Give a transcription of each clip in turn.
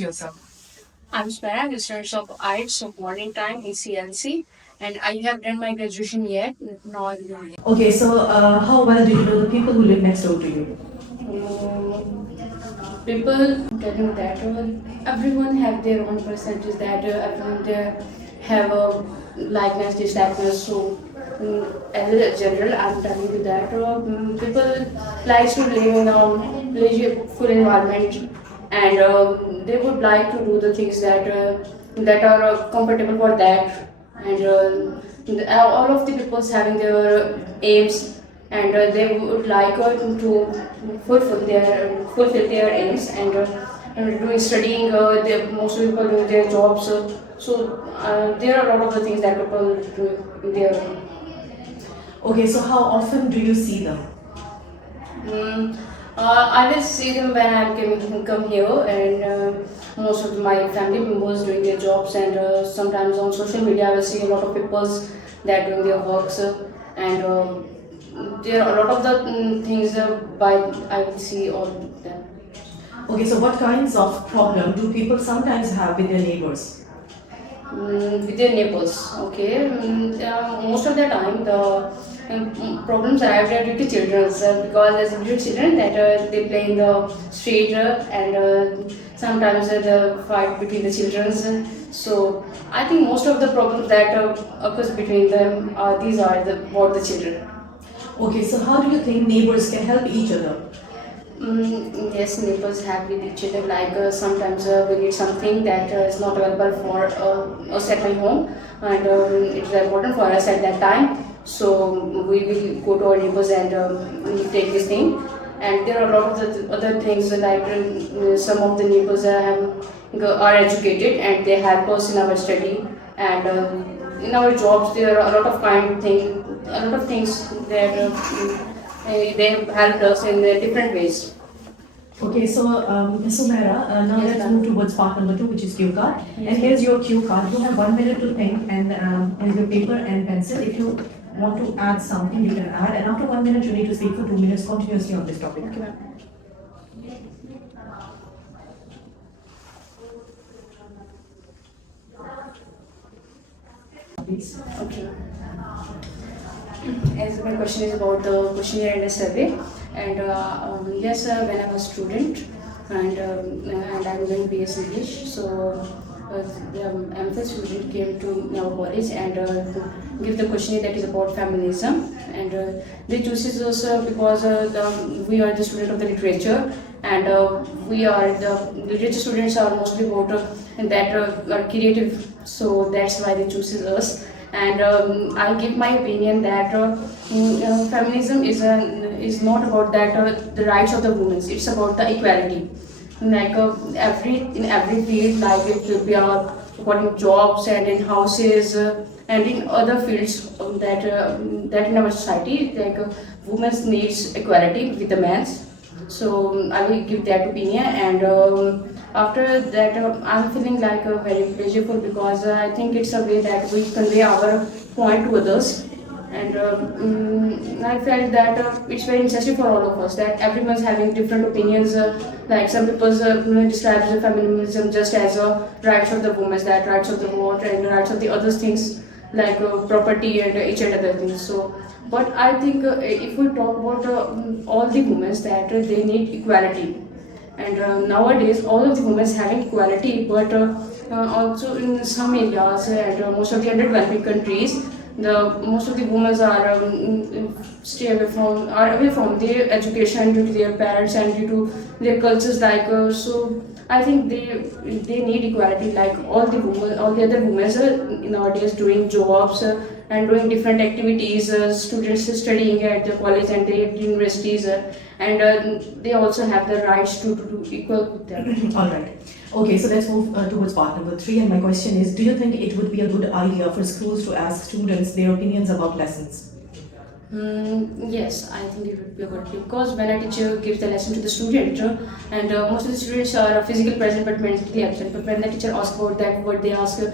introduce yourself. I'm Smera, research of IELTS of morning time in CLC, and I have done my graduation yet. Now, Okay, so how well do you know the people who live next door to you? people telling that everyone have their own percentages, that everyone there have a likeness, dislikeness. So as a general, I'm telling you that people like to live in a pleasurable environment, and they would like to do the things that are comfortable for that, and all of the people's having their aims, and they would like to fulfill their aims, and doing studying. Most people do their jobs. So there are a lot of the things that people do in their. Okay, so how often do you see them? I will see them when I come here, and most of my family members doing their jobs, and sometimes on social media I will see a lot of people that doing their works, and there are a lot of the things by I will see all of them. Okay, so what kinds of problem do people sometimes have with their neighbors? With their neighbors. Okay, most of the time the problems are due to children, because as little children that they play in the street, and sometimes the fight between the children. So I think most of the problems that occurs between them, these are about the children. Okay, so how do you think neighbors can help each other? Yes, neighbors have with each other. Like sometimes we need something that is not available for us at my home, and it is important for us at that time. So we will go to our neighbors and take this thing. And there are a lot of the other things, like some of the neighbors are educated and they help us in our study, and in our jobs. There are a lot of a lot of things that. They helped us in different ways. Okay, so Mehra, now Yes, let's ma'am. move towards part number 2, which is cue card. Yes, And here's your cue card. You have 1 minute to think, and your paper and pencil. If you want to add something, you can add. And after 1 minute, you need to speak for 2 minutes continuously on this topic. Okay, ma'am. Please. Okay. As my question is about the questionnaire and the survey, and yes, when I was student, and I'm doing BS English, so the MPhil student came to our college and give the questionnaire that is about feminism, and they chooses us because we are the student of the literature, and we are the literature students are mostly about and that are creative, so that's why they chooses us. And I give my opinion that feminism is not about that the rights of the women. It's about the equality. Like in every field, like it will be according jobs and in houses, and in other fields, that in our society, like women needs equality with the men's. So I will give that opinion, and after that I'm feeling like very pleasurable, because I think it's a way that we convey our point to others, and I felt that it's very necessary for all of us, that everyone's having different opinions, like some people describe the feminism just as rights of the women, that rights of the vote and rights of the other things, like property and each and other things. So but I think if we talk about all the women, that they need equality, and nowadays all of the women having equality, but also in some areas, and most of the underdeveloping countries, the most of the women stay away from are away from their education due to their parents and due to their cultures, like so I think they need equality, like all the women, all the other women nowadays doing jobs and doing different activities, students studying at the college and the universities, and they also have the rights to do equal with them. All right. Okay, so let's move towards part number 3. And my question is, do you think it would be a good idea for schools to ask students their opinions about lessons? Yes, I think it would be a good idea, because when a teacher gives the lesson to the student, and most of the students are physically present but mentally absent. But when the teacher asks about that, what they ask and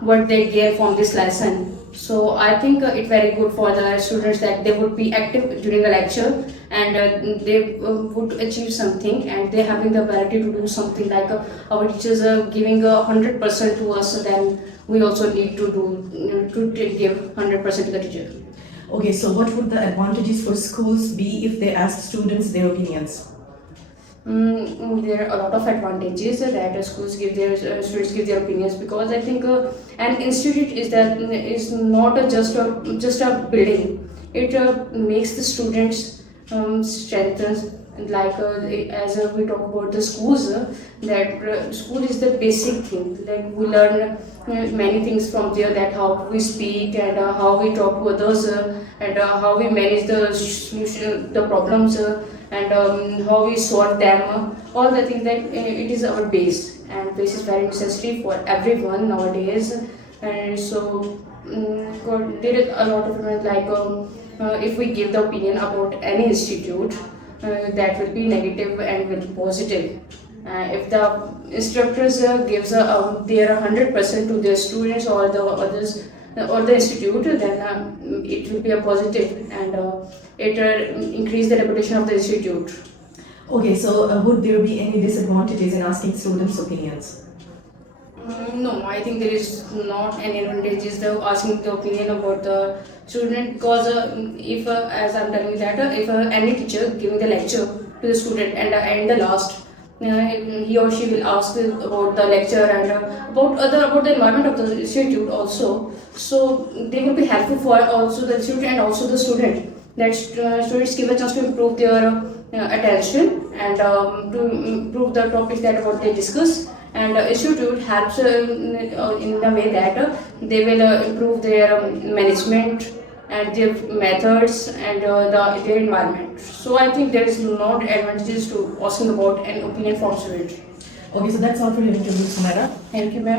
what they gain from this lesson. So I think it's very good for the students that they would be active during the lecture, and they would achieve something, and they having the ability to do something like our teachers are giving 100% to us, then we also need to do to give 100% to the teacher. Okay, so what would the advantages for schools be if they ask students their opinions? There are a lot of advantages that schools give their students give their opinions, because I think an institute is not just a building. It makes the students strengthens, like as we talk about the schools, that school is the basic thing. Like we learn many things from there, that how we speak and how we talk to others, and how we manage the problems, and how we solve them. All the things that it is our base, and base is very necessary for everyone nowadays. And so there is a lot of like if we give the opinion about any institute, that will be negative and will be positive. If the instructors gives their 100% to their students or the others or the institute, then it will be a positive, and it increase the reputation of the institute. Okay, so would there be any disadvantages in asking students' opinions? No, I think there is not any advantages the asking the opinion about the student, because if as I'm telling you that if any teacher giving the lecture to the student, and the last he or she will ask about the lecture and about the environment of the institute also, so they will be helpful for also the institute and also the student, that students give a chance to improve their attention, and to improve the topics that what they discuss, and institute helps in the way that they will improve their management and their methods and their environment. So I think there is not advantages to asking about an opinion from student. Okay, so that's all for your interview, Sumaira. Thank you, ma'am.